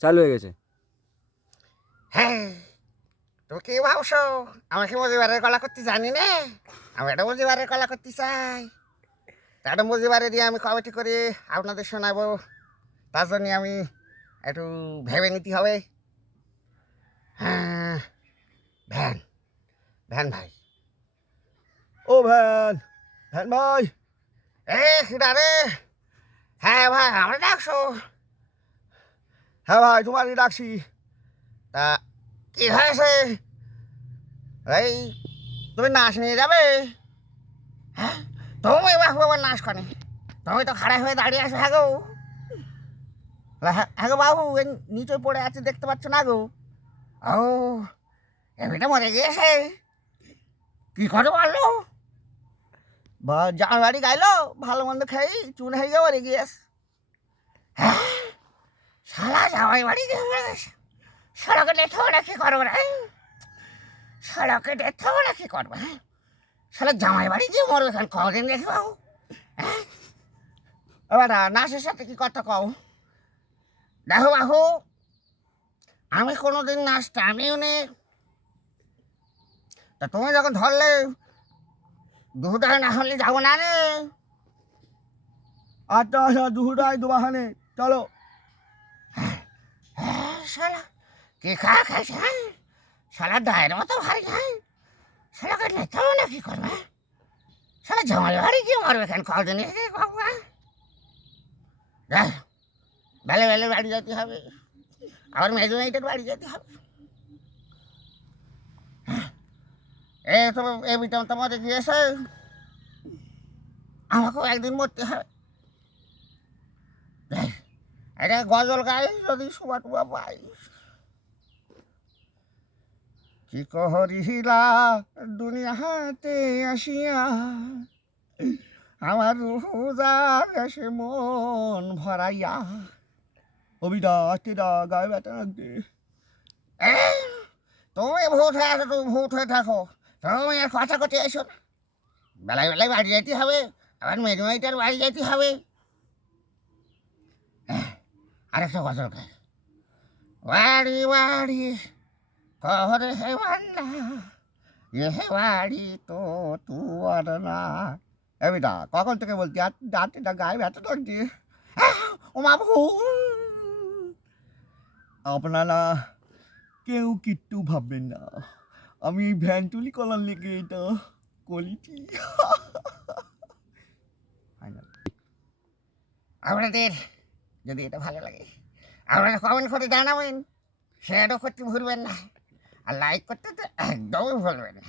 চালু হয়ে গেছে। হ্যাঁ, তুমি কি ভাবছো আমাকে মজিবারের গলা করতে জানি না? আমি একটা মজিবারের গলা করতে চাই। একটা মজিবারে দিয়ে আমি কমিটি করে আপনাদের শোনাবো। তার জন্য আমি একটু ভেবে নিতে হবে। হ্যাঁ, ভ্যান ভ্যান ভাই। ও ভ্যান, ভ্যান ভাই। এ কিডা রে? হ্যাঁ ভাই, আমরা ডাকছো? হ্যাঁ ভাই, তোমারই ডাকছি। তা কি হয়েছে? এই তুমি নাচ নিয়ে যাবে? হ্যাঁ, তুমি বাবু আবার নাচ করে? তুমি তো খাড়া হয়ে দাঁড়িয়ে আছো। হ্যাঁ গো, হ্যাঁ গো বাবু, নিচে পড়ে আছে দেখতে পাচ্ছ না গো? ও, এমনিটা মরে গিয়েছে। কি করে বললো? জামাই বাড়ি গাইলো, ভালো মন্দ খাই চুন হয়ে গিয়ে মরে গিয়েছে। হ্যাঁ, শালা জামাই বাড়ি গিয়ে মরে গেছে। শালাকে দেখতে না কি করবো রে? শালাকে দেখতে না কি করবো? হ্যাঁ, শালা জামাই বাড়ি গিয়ে মরবে কেন? কদিন দেখি বাবু। হ্যাঁ, এবার নাচের সাথে কি কথা কও? দেখো বাবু, আমি কোনোদিন নাচ টানিও নি। তা তুমি যখন ধরলে, দুটায় না হলে যাবো না রে। আচ্ছা আচ্ছা, দুটাই দুবাহানে চলো। হ্যাঁ, শালা কি খাইছে? হ্যাঁ, শালা ডায়ের মতো ভারী। হ্যাঁ, শালাকে নিতে না কি করবে? শালা জামাই বাড়ি গিয়ে মারবে কেন? কদিন বাবু। হ্যাঁ, বেলে বেলে বাড়ি যেতে হবে, আবার মেজো মেয়েটার বাড়ি যেতে হবে। এ তো এ বিটাম তো মরে গিয়েছে, আমাকেও একদিন মরতে হবে। এটা গজল গাই যদি শোভা টুবা পাই। কি করিলা দুনিয়াতে আসিয়া, আমার রোজা গেছে মন ভরাইয়া। অবিদা আস্তেদা গায়ে ব্যথা লাগছে। এ, তুমি ভূত হয়ে আছো, তুমি ভূত হয়ে থাকো। তুমি আর কথা করতে এসো না। বেলায় বেলায় বাড়ি যেতে হবে, আবার মেজমাইটার বাড়ি যেতে হবে। আরেকটা গজল গাই। বাড়ি বাড়ি করে হে বান্না, এ বাড়ি তো তুয়ার না। অবিদা কখন থেকে বলছি আস্তেদা গায়ে ব্যথা লাগছে। ও মা ভূত। আপনারা কেউ কিচ্ছু ভাববেন না, আমি এই ভ্যান তুলি কলার লেগে এটা করেছি। আপনাদের যদি এটা ভালো লাগে, আপনারা কমেন্ট করে জানাবেন, শেয়ারও করতে ভুলবেন না, আর লাইক করতে তো একদমই ভুলবেন না।